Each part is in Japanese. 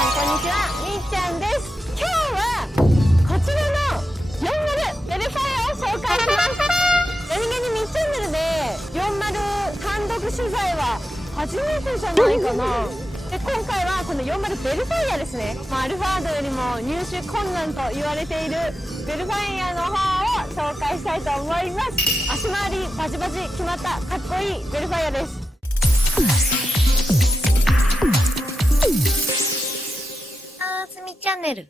こんにちは、みっちゃんです。今日はこちらの40ベルファイアを紹介します。何気にみっちゃんネルで40単独取材は初めてじゃないかな。で、今回はこの40ベルファイアですね。アルファードよりも入手困難と言われているベルファイアの方を紹介したいと思います。足回りバチバチ決まったかっこいいベルファイアです。あーつみチャンネル。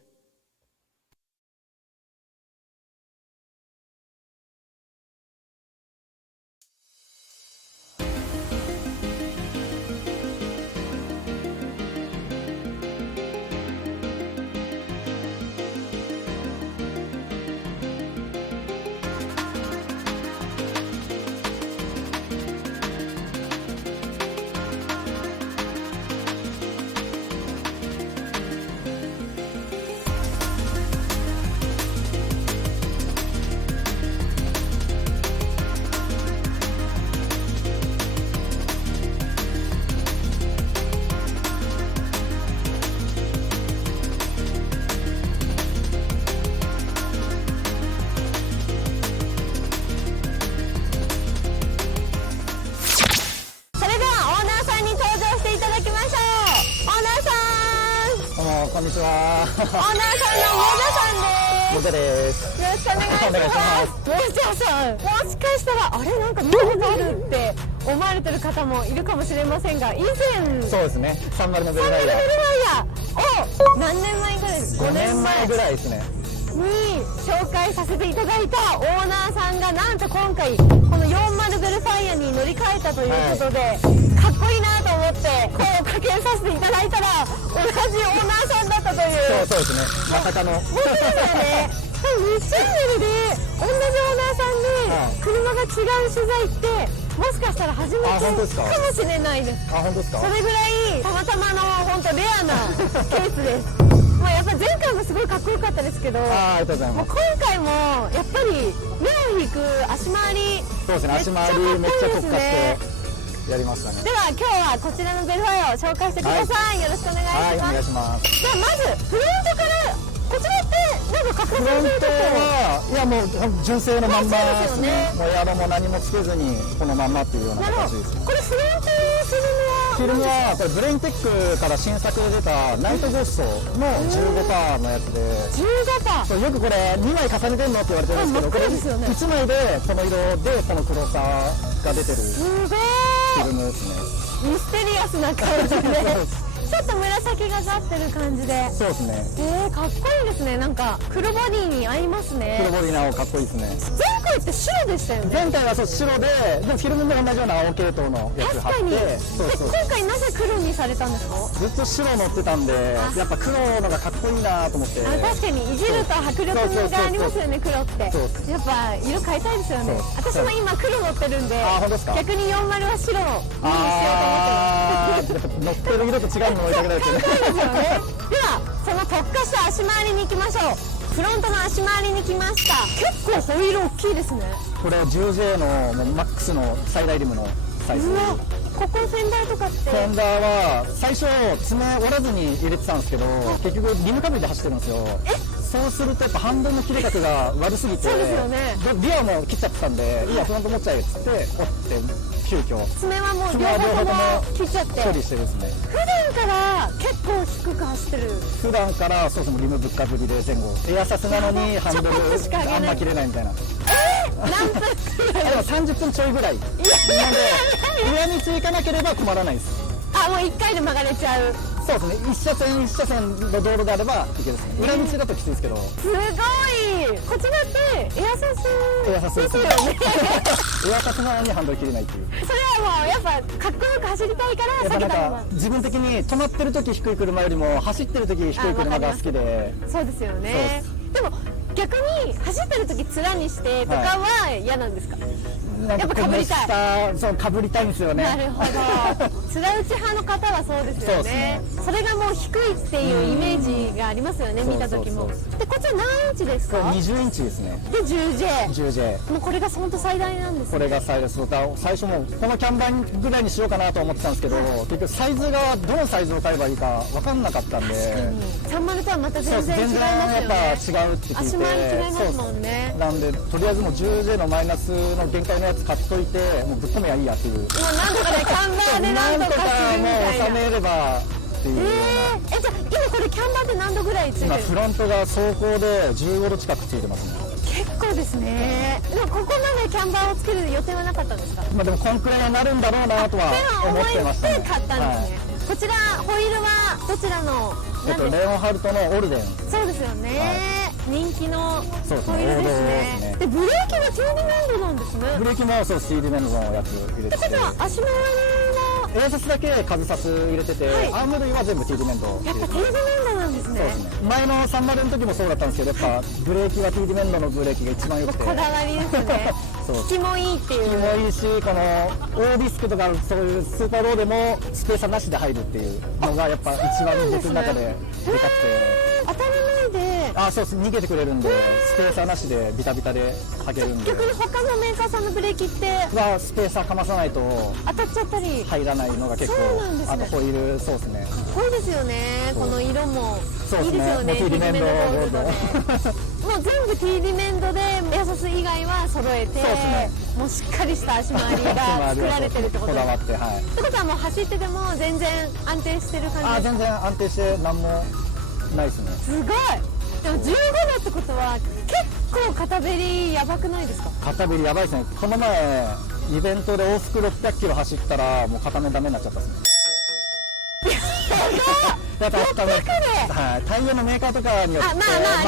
こんにちは。オーナーさんのモジャさんです。モジャです。よろしくお願いします。モジャさん、もしかしたらあれなんか見たことあるって思われてる方もいるかもしれませんが、以前そうですね。30のベルファイアを何年前ぐらいです？5年前ぐらいですね。に紹介させていただいたオーナーさんがなんと今回この40ベルファイアに乗り換えたということで、かっこいいなと思って声をかけさせていただいたら同じオーナーさんだったという。そうですね。まさかの。本当ですよね。多分2チャンネルで同じオーナーさんで車が違う取材ってもしかしたら初めてかもしれないです。あ、本当ですか。それぐらいたまたまの本当レアなケースです。やっぱ前回もすごいかっこよかったですけど、ありがとうございます。今回もやっぱり目を引く足回り、そうですね。足回りめっちゃ特化してやりましたね。では今日はこちらのベルファイアを紹介してください。よろしくお願いします。はい、お願いします。じゃあまずフロントからこちらってなんか格好フロントはいやもう純正のまんまですね。もうエアロも何もつけずにこのまんまっていうような形ですね。これフロントフィルムはこれブレインテックから新作で出たナイトゴーストの 15% のやつで 15%？ そうよくこれ2枚重ねてんのって言われてるんですけど、これ1枚でこの色でこの黒さが出てるすごいフィルムですね。ミステリアスな感じでちょっと紫がかってる感じで。そうですね。かっこいいですね。なんか黒ボディに合いますね。黒ボディなおかっこいいですね。前回って白でしたよね。前回はそう白で、でもフィルムも同じような青系統のやつ貼って、今回なぜ黒にされたんですか？ずっと白乗ってたんで、やっぱ黒のがかっこいいなと思って。確かにいじると迫力がありますよね、黒って。やっぱ色変えたいですよね。私も今黒乗ってるんで、逆に40は白にしようと思ってます。乗ってる色と違うの乗りたくないですよね。ではその特化した足回りに行きましょう。フロントの足回りに来ました。結構ホイール大きいですね。これは 10J のマックスの最大リムのサイズ。ここフェンダーとかってフェンダーは最初爪折らずに入れてたんですけど、結局リムかぶりで走ってるんですよ。そうするとやっぱハンドルの切れ角が悪すぎて、リアも切っちゃってたんで、いいやフロント持っちゃえっつって折って急遽爪はもう両方とも切っちゃって処理してるですね。普段から結構低く走ってる。普段からそうですね、リムぶっかぶりで前後エアサスなのにハンドルあんま切れないみたいな。何分でも30分ちょいぐらいなので裏道行かなければ困らないです。もう1回で曲がれちゃう。そうですね、1車線の道路であればいけるですね。裏道だときついですけど。すごい。こちらってエアサスですよね。エアサスなのにハンドル切れないっていう。それはもうやっぱかっこよく走りたいから避けたまま。自分的に止まってる時低い車よりも走ってる時低い車が好きで。そうですよね。でも逆に走ってる時面にしてとかは嫌なんですか？やっぱかぶりたい。そうかぶりたいんですよね。なるほど。面打ち派の方はそうですよね。そうですね。それがもう低いっていうイメージがありますよね、見た時も。そうそうそうで、こちら何インチですこれか？20インチですね。で、10J。 10J。もうこれが本当最大なんですね。これが最初もこのキャンバーぐらいにしようかなと思ってたんですけど、結局サイズがどのサイズを買えばいいか分かんなかったんで、 30とはまたそう全然違いますよね。やっぱ違うって聞いて、足回り違いますもんね。なんでとりあえずもう 10J のマイナスの限界のやつ買っといて、もうぶっ込めばいいやっていう、もうなんとかね、看板でなんとかするみもたいな。う収めればっていうような。じゃあ今これキャンバーって何度ぐらいついてるんですか？今フロントが走行で15度近くついてますね。結構ですね。でもここまでキャンバーをつける予定はなかったんですか？まあでもこんくらいになるんだろうなとは思ってましたね。でも思いって買ったんですね。こちらホイールはどちらの？レオンハルトのオルデン。そうですよね。人気のホイそうですね、ールです王道ですね。ね。でブレーキはティーディメンドなんですね。ブレーキもそう、スイーディメンドのやつ入れてて、ってことは足回りエアサスだけカズサス入れてて、はいアーム類は全部ティーディメンドはやっぱ入れてて、ティーディメンドなんですね。そうですね。前の30の時もそうだったんですけど、やっぱブレーキはティーディメンドのブレーキが一番良くて、こだわりですね。そう効きもいいっていう。気もいいし、このオーディスクとかそういうスーパーローでもスペーサーなしで入るっていうのがやっぱ一番僕の中ででかくて。当たらないで。そうです、逃げてくれるんで、スペーサーなしでビタビタで履けるんで、逆に他のメーカーさんのブレーキってスペーサーかまさないと当たっちゃったり。入らないのが結構、そうなんですねホイール、そうですね。かっこいいですよね。この色もそうですねいいですよね。もうティーディメンドゴールドで。もう全部ティーディメンドでエアサス以外は揃えて、そうですねもうしっかりした足回りが作られてるってことです。こだわって、はい。ってことはもう走ってても全然安定してる感じですか？全然安定して何もないですね。すごい。でも15度ってことは結構片べりやばくないですか？片べりやばいですね。この前イベントで往復600キロ走ったらもう片目ダメになっちゃったですね。やっぱはい、タイヤのメーカーとかによって、あ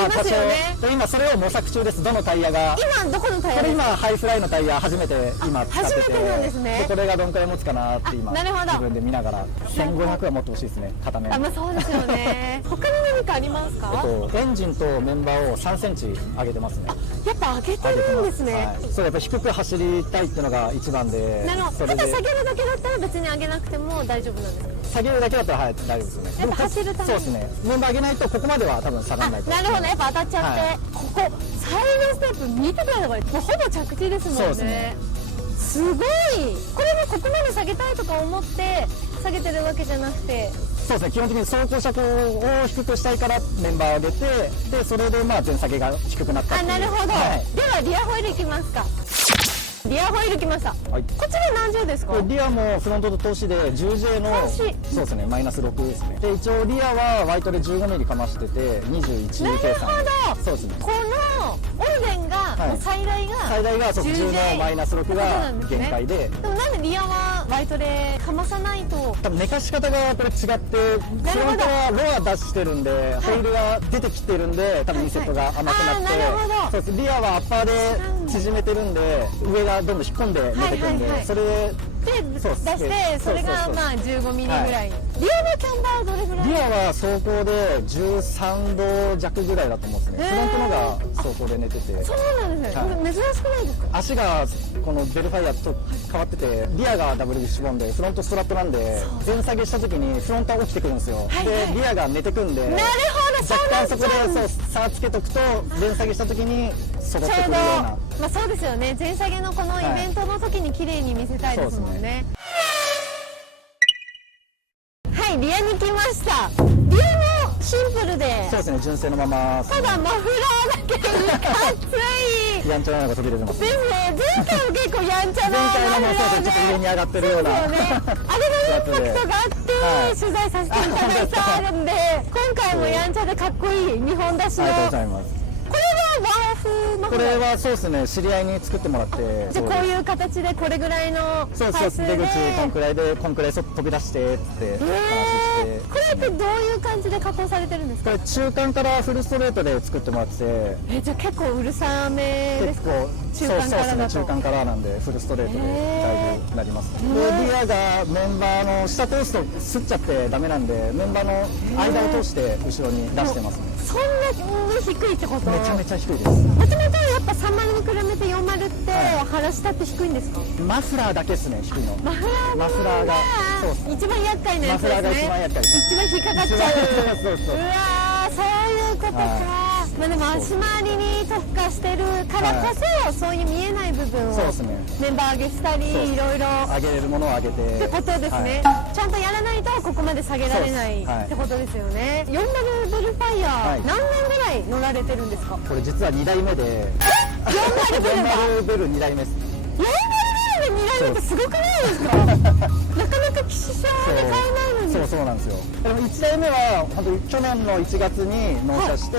りますよね。多少今それを模索中です。どのタイヤが今どこのタイヤですか？これ今ハイフライのタイヤ初めて今使ってて、初めてなんですね。これがどんくらい持つかなって今なるほど自分で見ながら1500は持ってほしいですね、片面。そうですよね。他に何かありますか？エンジンとメンバーを3センチ上げてますね。やっぱ上げてるんですね。はい、そうやっぱ低く走りたいっていうのが一番で。なるほど。それでただ下げるだけだったら別に上げなくても大丈夫なんですか？下げるだけだったら大丈夫ですね。やっぱ走るためにそうですね。メンバー上げないとここまでは多分下がらないと。なるほど、やっぱ当たっちゃって、はいここ最後ステップ見てください。これもうほぼ着地ですもんね。そうですね。すごい。これもここまで下げたいとか思って下げてるわけじゃなくて、そうですね。基本的に走行車高を低くしたいからメンバー上げて、でそれで全下げが低くなったっていう。なるほど、はい、ではリアホイールいきますか。リアホイール来ました。はい、こちら何重ですか？これリアもフロントと通しで 10J の通しそうですね、マイナス6ですね。で一応リアはワイトで15ミリかましてて21計算。なるほど。そうですね。このオルデンが、もう最大が最大がそう 10J 10のマイナス6が限界で。でもなんでリアはワイトでかまさないと？多分寝かし方がこれ違って、フロントはロア出してるんで、ホイールが出てきてるんで、多分インセットが甘くなって、そうです。リアはアッパーで縮めてるんで、上がどんどん引っ込んで出てくるんで、それで出してそれが15ミリぐらい。リアのキャンバーはどれぐらい？リアは走行で13度弱ぐらいだと思うんですね。フロントのが走行で寝てて。そうなんですね。これ珍しくないですか？足がこのベルファイアと変わってて、リアがダブルディッシュボンでフロントストラップなんで、前下げした時にフロントは落ちてくるんですよ。でリアが寝てくんで、なるほど、若干そこで差つけとくと前下げした時に揃ってくるような。そうですよね。前下げのこのイベントの時に綺麗に見せたいですもんね。はい、リアに来ました。リアもシンプルで、そうですね、純正のまま。ただマフラーだけいかつい。やんちゃなのが飛び出てます。ですね。前回も結構やんちゃなマフラーで、ちょっと上に上がってるような。あれがインパクトがあって取材させていただいたんで、今回もやんちゃでかっこいい2本出しの。ありがとうございます。これはワンオフマフラー？これはそうですね、知り合いに作ってもらって。じゃあこういう形でこれぐらいのそうそう、出口こんくらいでこんくらい飛び出してって話して。これってどういう感じで加工されてるんですか？これ中間からフルストレートで作ってもらってて、じゃあ結構うるさめですか？中間そうですね、からだと。中間からなんでフルストレートでだいぶなります。でリアがメンバーの下通すとすっちゃってダメなんで、メンバーの間を通して後ろに出してますね。そんなに低いってこと？めちゃめちゃ低いです。もともとやっぱ30に比べて40って腹下って低いんですか？マフラーだけですね、低いの。マフラーマフラーがそうです。一番厄介なやつですね。マフラーが一番厄介です。一番引っかかっちゃう。そうそう。うわー、そういうことか。まあでも足回りに特化してるからこそ、そういう見えない部分をそうですね。メンバー上げしたり、いろいろ上げれるものを上げてってことですね。ちゃんとやらないとここまで下げられないってことですよね。40ベルファイヤー、何年ぐらい乗られてるんですか？これ実は2代目で、40ベル2代目です。40ベル2代目ってすごくないですか？なかなか騎士車で買えないのに。そうなんですよ。でも1台目は本当に去年の1月に納車して、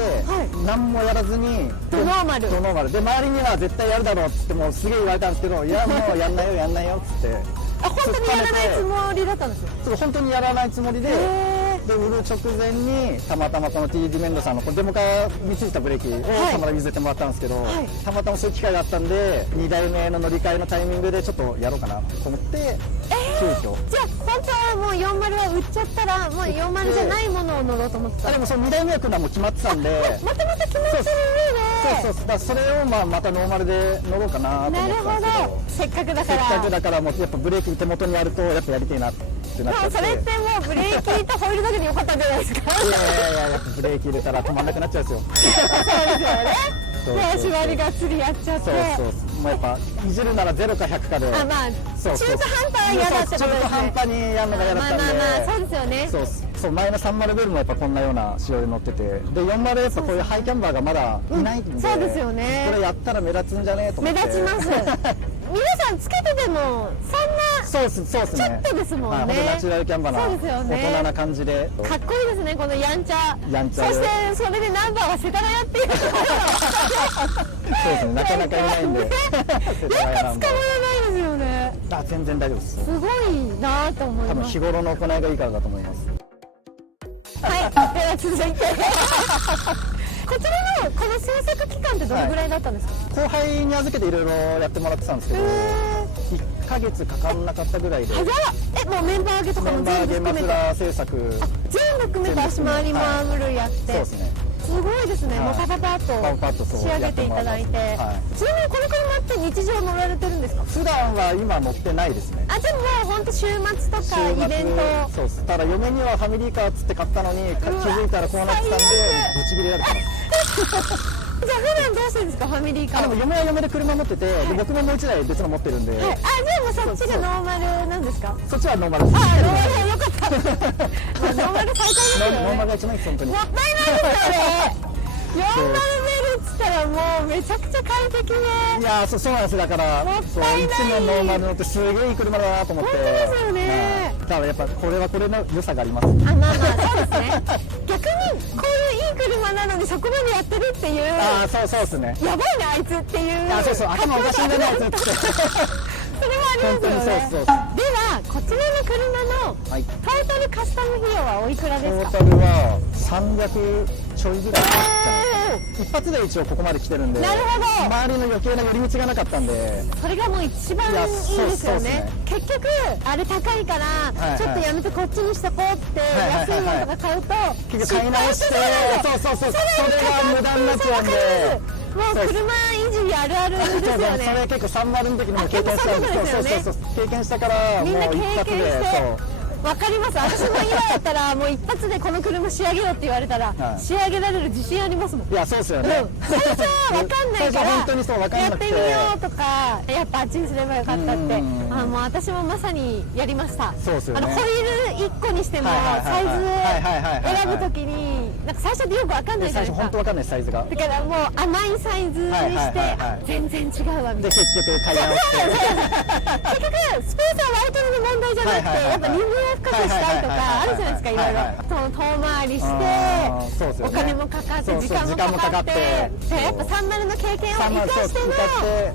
何もやらずにドノーマルで、周りには絶対やるだろうっつってもうすげえ言われたんですけど、いやもうやんないよっつって、本当にやらないつもりだったんですよ。そう本当にやらないつもりで、売る直前にたまたまこの T ディメンドさんのこれデモカについたブレーキをたまたま譲ってもらったんですけど、たまたまそういう機会があったんで、2台目の乗り換えのタイミングでちょっとやろうかなと思って、急遽。じゃあ本当はもう40は売っちゃったら、もう40じゃないものを乗ろうと思ってた。でもその2台目が来るのはもう決まってたんで、また決まってる上で、だからそれをまたノーマルで乗ろうかなと思ってたんですけど、なるほど、せっかくだからもうやっぱブレーキ手元にあるとやっぱやりたいなってなっちゃって。それってもうブレーキとホイールだけでよかったんじゃないですか？いややっぱブレーキ入れたら止まんなくなっちゃうんですよ。そうですよね。足割りがっつりやっちゃって、もうやっぱいじるなら0か100かで、中途半端は嫌だってことですね。中途半端にやるのが嫌だったんで、そうですよね。そう前の30ベルもやっぱこんなような仕様で乗ってて、で40やっぱこういうハイキャンバーがまだいないんで、そうですよね。これやったら目立つんじゃねえと思って。目立ちます。皆さんつけててもそんなそうですね。ちょっとですもんね。ナチュラルキャンバーな大人な感じで、かっこいいですね、このやんちゃ。そしてそれでナンバーは世田谷っていう。そうですね、なかなかいないんで。よく捕まらないですよね。全然大丈夫です。すごいなと思います。多分日頃の行いがいいからだと思います。はい、では続いて。こちらのこの制作期間ってどれぐらいだったんですか？後輩に預けていろいろやってもらってたんですけど、1ヶ月かかんなかったぐらいで。もうメンバー上げとかも全部含めて。マフラー制作。全部含めて足回りもアーム類やって。そうですね。すごいですね。もうパパッと仕上げていただいて。ちなみにこの車って日常乗られてるんですか？普段は今乗ってないですね。でももう本当週末とかイベント。そうです。ただ嫁にはファミリーカーっつって買ったのに気づいたらこうなってたんでブチギレられてます。じゃあ普段どうしてるんですか、ファミリーカー？でも嫁は嫁で車持ってて、僕ももう1台別の持ってるんで。じゃあもうそっちがノーマルなんですか？そっちはノーマルです。ノーマルよかった。ノーマル最高ですよね。ノーマルが一番いいです、本当に。もったいないですよね。40ベルっつったらもうめちゃくちゃ快適ね。いやそうなんです。だから1年ノーマル乗ってすげえいい車だなと思って。本当ですよね。ただやっぱこれはこれの良さがあります。そうですね。逆にこういういい車なのにそこまでやってるっていう。そうですね。やばいなあいつっていう。頭おかしいんだねあいつって。それはありますよね。ではこちらの車のトータルカスタム費用はおいくらですか？トータルは300ちょいぐらいじゃないですか。一発で一応ここまで来てるんで、なるほど。周りの余計な寄り道がなかったんで、それがもう一番いいですよね。結局あれ高いからちょっとやめてこっちにしとこうって安いものとか買うと結局買い直して、それが無駄になっちゃうんで。もう車維持あるあるですよね。それ結構30の時にも経験したんですよ。経験したからもう一発で。わかります。私も今だったらもう一発でこの車仕上げようって言われたら仕上げられる自信ありますもん。いやそうですよね。最初はわかんないから本当にそうわかんなくてやってみようとか、やっぱあっちにすればよかったって、もう私もまさにやりました。そうですよね。ホイール1個にしてもサイズ選ぶときになんか最初でよくわかんないじゃないですか。最初本当わかんないサイズが。だからもう甘いサイズにして全然違うわみたいな。で結局買い直して。結局スペースはワイトルの問題じゃなくてやっぱリムを深くしたいとかあるじゃないですか、いろいろ。遠回りしてお金もかかって時間もかかって、やっぱ30の経験を生かしての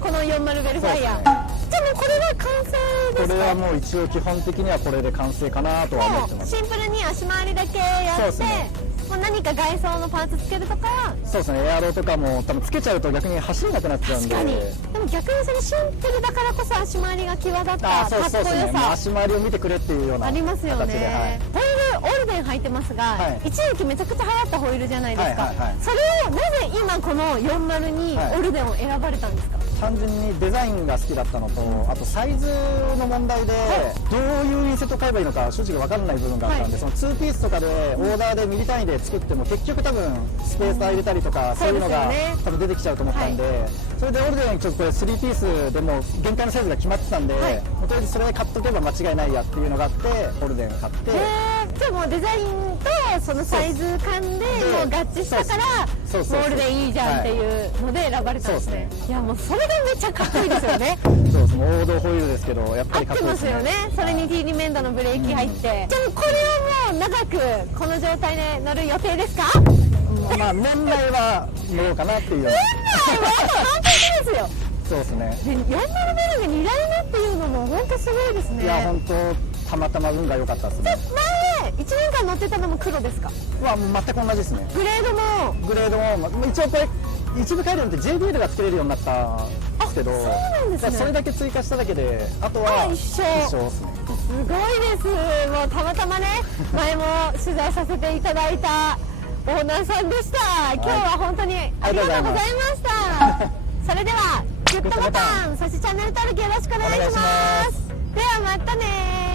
この40ベルファイヤー。でもこれは完成ですか？これはもう一応基本的にはこれで完成かなとは思ってもうます。シンプルに足回りだけやって、そうですねもう何か外装のパーツつけるとかはそうですね、エアロとかも多分つけちゃうと逆に走れなくなっちゃうんで。確かに。でも逆にそのシンプルだからこそ足回りが際立ったかっこよそうですね、もうさ足回りを見てくれっていうようなありますよ形で、ね。ホイールオルデン履いてますが、はい一時期めちゃくちゃ流行ったホイールじゃないですか、はいはいはいそれをなぜ今この40にオルデンを選ばれたんですか？単純にデザインが好きだったのと、あとサイズの問題で、どういうインセット買えばいいのか正直分からない部分があったんで、はいその2ピースとかでオーダーでミリ単位で作っても結局多分スペース入れたりとか、そういうのがそうですよね多分出てきちゃうと思ったんで、それでオルデンちょっとこれ3ピースでも限界のサイズが決まってたんで、はいもうとりあえずそれで買っとけば間違いないやっていうのがあってオルデン買って。じゃあもうデザインとそのサイズ感でもう合致したからそうそうそうゴールデンいいじゃんっていうので選ばれたんですね。いやもうそれでめっちゃかっこいいですよね。そうですね、王道ホイールですけどやっぱ合っりかってこいいですますよね。それに T リメンドのブレーキ入って、じゃあこれはもう長くこの状態で乗る予定ですか？まあ年内は乗ろうかなっていうような。年内はあと半年ですよ。そうですね。で40ベルが2台目っていうのも本当すごいですね。いや本当たまたま運が良かったですね。前1年間乗ってたのも黒ですか？まあ全く同じですね。グレードもグレードも、まあ、一応これ一部改良って JBL が作れるようになったんですけど、そうなんですねだからそれだけ追加しただけで、あとは一緒ですね。すごいです。もうたまたまね、前も取材させていただいたオーナーさんでした。今日は本当にありがとうございました。それではグッドボタン、そしてチャンネル登録よろしくお願いします。ではまたね。